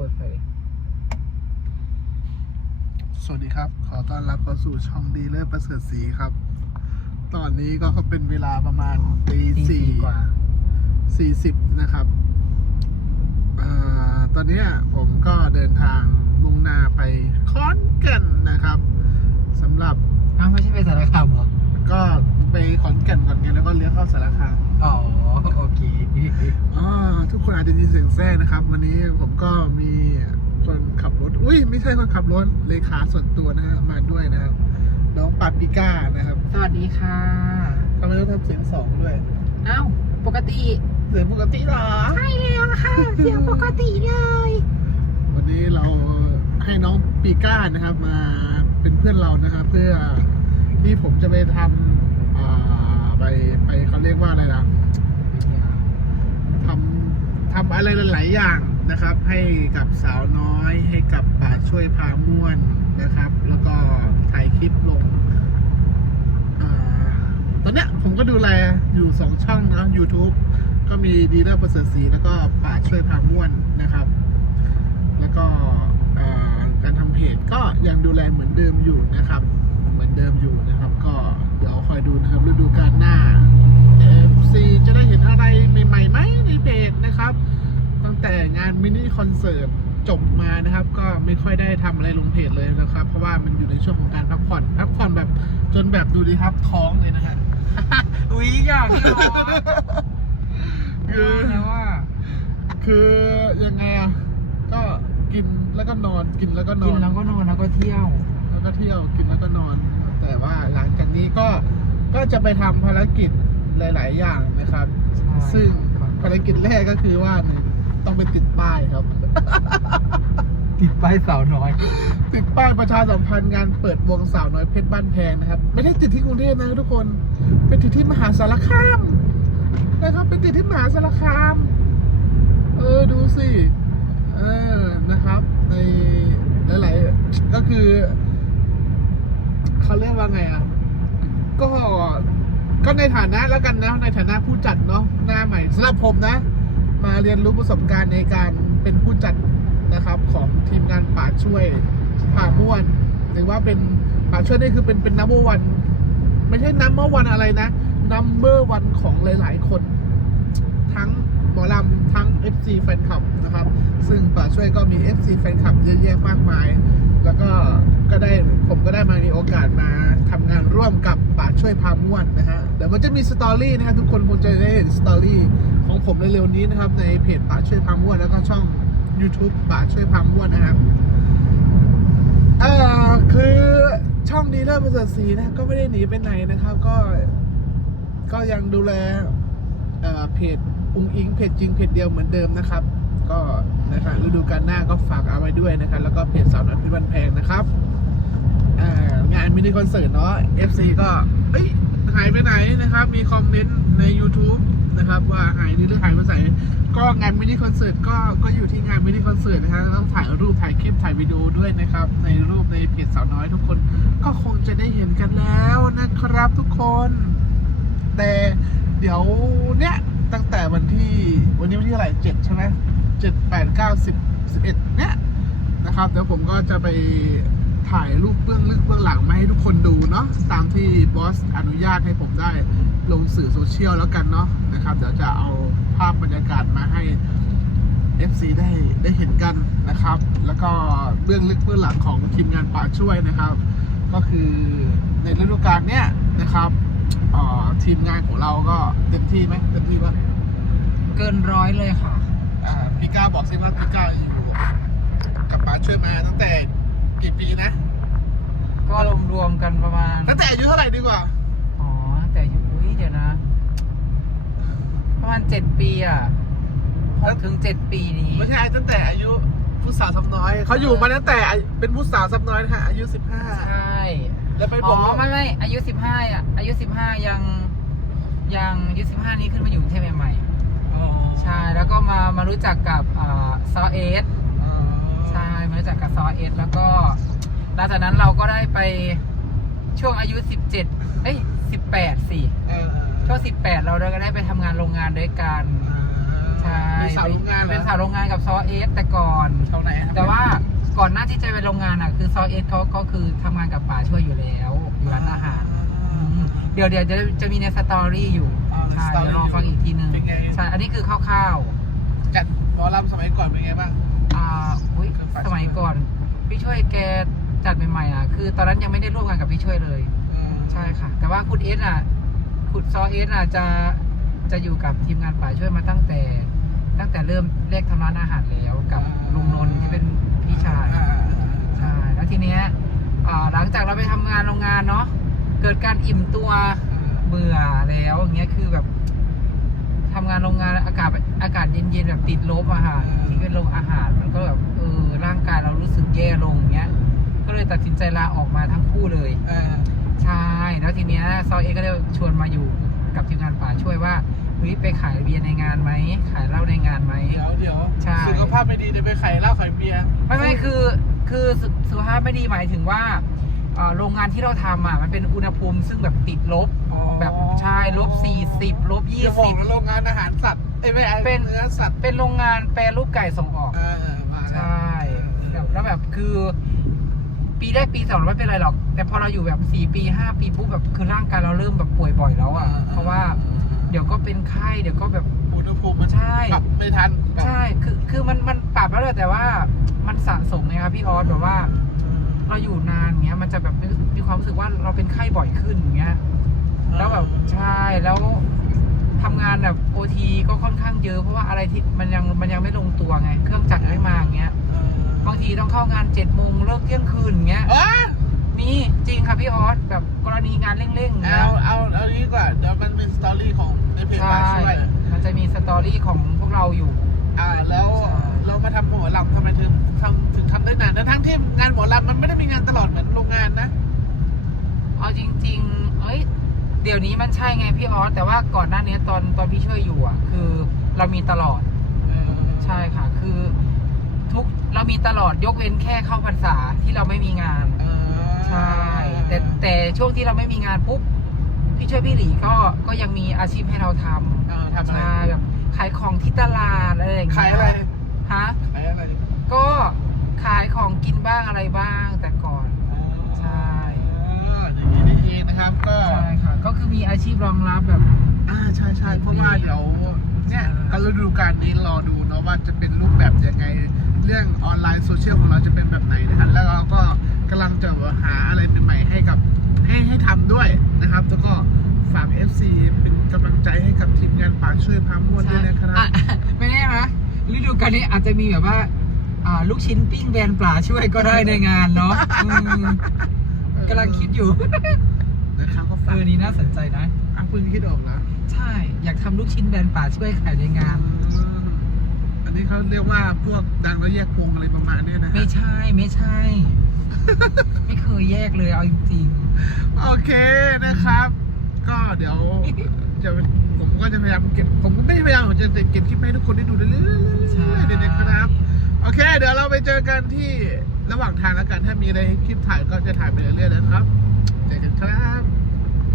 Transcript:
ปิดไฟสวัสดีครับ ขอต้อนรับเข้าสู่ช่องดีเลิศประเสริฐศรีครับ ตอนนี้ก็เป็นเวลาประมาณตีตีสี่กว่าสี่สิบนะครับเอ่อตอนเนี้ยผมก็เดินทางมุ่งหน้าไปขอนแก่นนะครับสำหรับอ้าวไม่ใช่ไปสารคามเหรอก็ ไปขอนแก่นก่อนไงแล้วก็เลี้ยวเข้าสารคามอ๋อโอเคอ๋อทุกคนอาจจะได้ยินเสียงแซ่นะครับ วันนี้ผมก็มีคนขับรถ อุ้ยไม่ใช่คนขับรถเลขาส่วนตัวนะฮะมาด้วยนะครับน้องปาปิก้านะครับสวัสดีค่ะ ทำไมต้องทำเสียงสองด้วยอ้าวปกติ เสียงปกติเหรอ ใช่แล้วค่ะ เสียงปกติเลย วันนี้เราให้น้องปีก้านะครับ มาเป็นเพื่อนเรานะครับ เพื่อที่ผมจะไปทำอ่า ไปไปเขาเรียกว่าอะไรนะทำทำอะไรหลาย ๆ อย่างนะครับ ให้กับสาวน้อย ให้กับป่าช่วยพาม่วนนะครับ แล้วก็ถ่ายคลิปลงอตอนเนี้ยผมก็ดูแลอยู่สองช่องนะ YouTube ก็มีดีเลอร์ประเสริฐศรีแล้วก็ป่าช่วยพาม่วนนะครับ แล้วก็การทำเพจก็ยังดูแลเหมือนเดิมอยู่นะครับ เหมือนเดิมอยู่ อยดูนะครับฤดูกาลหน้า FC จะได้เห็นอะไรใหม่ๆไหมในเพจนะครับ ตั้งแต่งานมินิคอนเสิร์ตจบมานะครับ ก็ไม่ค่อยได้ทำอะไรลงเพจเลยนะครับ เพราะว่ามันอยู่ในช่วงของการพักผ่อนพักผ่อนแบบจนแบบดูดีครับท้องเลยนะฮะอุ้ยอยากที่รอคือแล้วว่าคือยังไงอะก็กินแล้วก็นอนกินแล้วก็นกิอนนแล้วก็นอนแล้วก็เที่ยว แล้วก็เที่ยวกินแล้วก็นอน แต่ว่าหลังจากนี้ก็ก็ จะไปทำภารกิจหลาย ๆ อย่างนะครับใช่ซึ่งภารกิจแรกก็คือว่าหนึ่งต้องไปติดป้ายครับ ติดป้ายสาวน้อย ติดป้ายประชาสัมพันธ์งานเปิดวงสาวน้อยเพชรบ้านแพงนะครับ ไม่ได้ติดที่กรุงเทพนะทุกคนเป็นติดที่มหาสารคามนะครับเป็นติดที่มหาสารคาม เออดูสิเออนะครับในหลาย ๆ ก็คือเขาเรียกว่าไงอะ ก็ก็ในฐานะแล้วกันนะในฐานะผู้จัดเนาะหน้าใหม่สำหรับผมนะ มาเรียนรู้ประสบการณ์ในการเป็นผู้จัดนะครับ ของทีมงานป่าช่วยป่าม่วน หรือว่าเป็นป่าช่วยนี่คือเป็นเป็นนัมเบอร์วันไม่ใช่นัมเบอร์วันอะไรนะนัมเบอร์วันของหลาย ๆ คน ทั้งหมอลำทั้ง FC แฟนคลับนะครับ ซึ่งป่าช่วยก็มี FC แฟนคลับเยอะแยะมากมาย แล้วก็ก็ได้ผมก็ได้มามีโอกาสมาทำงานร่วมกับป่าช่วยพาม่วนนะฮะเดี๋ยวมันจะมีสตอรี่นะฮะทุกคนคงจะได้เห็นสตอรี่ของผมเร็วๆนี้นะครับ ในเพจป่าช่วยพาม่วนแล้วก็ช่อง YouTube ป่าช่วยพาม่วนนะครับเอ่อคือช่องนี้เริ่มประเสริฐศรีนะก็ไม่ได้หนีไปไหนนะครับ ก็ก็ยังดูแลเอ่อเพจ อุ้งอิงเพจจริงเพจเดียวเหมือนเดิมนะครับ ก็นะครับฤดูกาลหน้าก็ฝากเอาไว้ด้วยนะครับ แล้วก็เพจสาวน้อยพชรบันแพงนะครับงานมินิคอนเสิร์ตเนาะ FC ก็เอ้ยหายไปไหนนะครับ มีคอมเมนต์ใน YouTube นะครับว่าหายนี่หรือหายไปไหนก็งานมินิคอนเสิร์ตก็ก็อยู่ที่งานมินิคอนเสิร์ตนะฮะต้องถ่ายรูปถ่ายคลิปถ่ายวิดีโอด้วยนะครับ ในรูปในเพจสาวน้อยทุกคนก็คงจะได้เห็นกันแล้วนะครับทุกคน แต่เดี๋ยวเนี้ย ตั้งแต่วันที่วันนี้วันที่เท่าไหร่เจ็ดใช่ไหมเจ็ดแปดเก้าสิบสิบเอ็ดเนี้ยนะครับเดี๋ยวผมก็จะไปถ่ายรูปเบื้องลึกเบื้องหลังมาให้ทุกคนดูเนาะตามที่บอสอนุญาตให้ผมได้ลงสื่อโซเชียลแล้วกันเนาะนะครับ เดี๋ยวจะเอาภาพบรรยากาศมาให้ FC ได้ได้เห็นกันนะครับ แล้วก็เบื้องลึกเบื้องหลังของทีมงานป่าช่วยนะครับ ก็คือในฤดูกาลเนี้ยนะครับ ทีมงานของเราก็เต็มที่ไหมเต็มที่ปะเกินร้อยเลยค่ะอ่าพี่ก้าบอกสิว่าพี่ก้าอยู่กับป่าช่วยมาตั้งแต่กี่ปีนะ ก็รวมๆกันประมาณ ตั้งแต่อายุเท่าไหร่ดีกว่า อ๋อแต่อยู่อุ้ยเดี๋ยวนะ ประมาณเจ็ดปีอะหกถึงเจ็ดปีนี้ไม่ใช่ตั้งแต่อายุผู้สาวสับน้อย เขาอยู่มาตั้งแต่เป็นผู้สาวสับน้อยนะฮะอายุสิบห้าใช่ แล้วไปบอ๋ออกไม่ไม่อายุสิบห้าอะอายุสิบห้ายังยังอายุสิบห้านี้ขึ้นมาอยู่กรุงเทพใหม่ๆใช่แล้วก็มามารู้จักกับอ่าซอเอสใช่มารู้จักกับซอเอสแล้วก็หลังจากนั้นเราก็ได้ไปช่วงอายุสิบเจ็ดเอ้ยสิบแปดสิเออช่วงสิบแปดเราก็ได้ไปทำงานโรงงานด้วยกันใช่เป็นสาวโรงงานเหรอเป็นสาวโรงงานกับซอเอสแต่ก่อนแถวไหนครับแต่ว่า ก่อนหน้าที่จะไปโรงงานอะคือซอเอสเขาก็คือทำงานกับป่าช่วยอยู่แล้วอยู่ร้านอาหารอืมเดี๋ยวเดี๋ยวจะจะมีในสตอรี่อยู่อ่าใช่สตอรี่เดี๋ยวรอฟังอีกทีหนึ่งเป็นไง ใช่อันนี้คือคร่าวจัดหมอลำสมัยก่อนเป็นไงบ้าง ๆอ่าอุ้ยคือป่าช่วยสมัยก่อนพี่ช่วยแกจัดใหม่ๆอะคือตอนนั้นยังไม่ได้ร่วมงานกับพี่ช่วยเลย ใช่ค่ะ แต่ว่าคุณเอสอะคุณซอเอสอะจะจะอยู่กับทีมงานป่าช่วยมาตั้งแต่ ตั้งแต่เริ่มแรกทำร้านอาหารแล้วกับลุงนนท์ที่เป็น พี่ชายอ่าใช่แล้วทีเนี้ยอ่าหลังจากเราไปทำงานโรงงานเนาะเกิดการอิ่มตัวเบื่อแล้วอย่างเงี้ยคือแบบทำงานโรงงานอากาศอากาศเย็นๆแบบติดลบอะค่ะที่เป็นโรงอาหารมันก็แบบเออร่างกายเรารู้สึกแย่ลงเงี้ย ก็เลยตัดสินใจลาออกมาทั้งคู่เลยเออใช่แล้วทีเนี้ยซอเอก็เลยชวนมาอยู่กับทีมงานป่าช่วยว่าเฮ้ยไปขายเบียร์ในงานไหมขายเหล้าในงานไหม เดี๋ยวเดี๋ยวใช่ สุขภาพไม่ดีเดี๋ยวไปไข่เหล้าไข่เบียร์ไม่ไม่คือคือสุสุขภาพไม่ดีหมายถึงว่าเอ่อโรงงานที่เราทำอะมันเป็นอุณหภูมิซึ่งแบบติดลบแบบใช่ลบสี่สิบลบยี่จะบอกสิบว่าโรงงานอาหารสัตว์เอ้ยไม่ใช่เป็น เนื้อสัตว์เป็นโรงงานแปรรูปไก่ส่งออก เออมาแล้วใช่แบบแล้วแบบคือ ปีแรกปีสองเราไม่เป็นไรหรอก แต่พอเราอยู่แบบสี่ปีห้าปีปุ๊บแบบคือร่างกายเราเริ่มแบบป่วยบ่อยแล้วอะเพราะว่า เดี๋ยวก็เป็นไข้เดี๋ยวก็แบบ อุณหภูมิมันใช่ ปรับไม่ทันแบบใช่ คือ คือมัน มันปรับแล้วแหละแต่ว่า มันสะสมไงครับพี่ออสแบบว่า เราอยู่นานเงี้ย มันจะแบบมีมีความรู้สึกว่าเราเป็นไข้บ่อยขึ้นอย่างเงี้ย แล้วแบบ ใช่ แล้วทำงานแบบโอทีก็ค่อนข้างเยอะ เพราะว่าอะไรที่มันยัง มันยังไม่ลงตัวไง เครื่องจักรยังไม่มาอย่างเงี้ยเออบางทีต้องเข้างานเจ็ดโมงเลิกเที่ยงคืนอย่างเงี้ยอ๋อมีจริงครับพี่ออสแบบกรณีงานเร่งๆอย่างเงี้เอาย เอาเอานี้ดีกว่าเดี๋ยวมันเป็นสตอรี่ของในเพจใช่บาช่วย มันจะมีสตอรี่ของพวกเราอยู่อ่าแล้วใช่เรามาทำหมอลำทำไมถึงทำถึงทำได้นานทั้งๆที่งานหมอลำมันไม่ได้มีงานตลอดเหมือนโรงงานนะเอาจริง ๆ เอ้ยเดี๋ยวนี้มันใช่ไงพี่ออสแต่ว่าก่อนหน้านี้ตอนตอนพี่ช่วยอยู่อะ คือเรามีตลอดใช่ค่ะ คือทุกเรามีตลอดยกเว้นแค่เข้าพรรษาที่เราไม่มีงานเออใช่แต่แต่ช่วงที่เราไม่มีงานปุ๊บพี่ช่วยพี่หลีก็ก็ยังมีอาชีพให้เราทเออำ ทำอะไร ใช่แบบขายของที่ตลาดอะไรอย่างเงี้ยขายอะไรฮะขายอะไรก็ขายของกินบ้างอะไรบ้างแต่ก่อน ใช่ อ๋ออย่างนี้นี่เองนะครับก็ ใช่ค่ะ ก็คือมีอาชีพรองรับแบบ อ่าใช่ใช่เพราะว่าเดี๋ยวเนี่ยใช่การฤดูกาลนี้รอดูเนาะว่าจะเป็นรูปแบบยังไง เรื่องออนไลน์โซเชียลของเราจะเป็นแบบไหนนะครับแล้วเราก็กำลังจะหาอะไรใหม่ๆให้กับให้ให้ทำด้วยนะครับ แล้วก็ ฝาก FC เป็นกำลังใจให้กับทีมงานป่าช่วยพาม่วนด้วยนะครับอะไม่แน่นะฤดูกาลนี้อาจจะมีแบบว่าอ่าลูกชิ้นปิ้งแบรนด์ปลาช่วยก็ได้ในงานเนาะอืมกำลังคิดอยู่นะครับก็เอฝากอนี้น่าสนใจนะ อะเพิ่งคิดออกนะใช่ อยากทำลูกชิ้นแบรนด์ปลาช่วยขายในงานอืมอันนี้เขาเรียกว่าพวกดังแล้วแยกพวงอะไรประมาณนี้นะฮะไม่ใช่ไม่ใช่ ไม่เคยแยกเลยเอาจริงโอเคนะครับก็ เดี๋ยวจะผมก็จะพยายามเก็บผมก็ไม่พยายามผมจะเก็บคลิปให้ทุกคนได้ดูเรื่อยๆใช่เด็กๆนะครับ โอเค เดี๋ยวเราไปเจอกันที่ระหว่างทางแล้วกันถ้ามีอะไรคลิปถ่ายก็จะถ่ายไปเรื่อยๆนะครับเจอกันครับ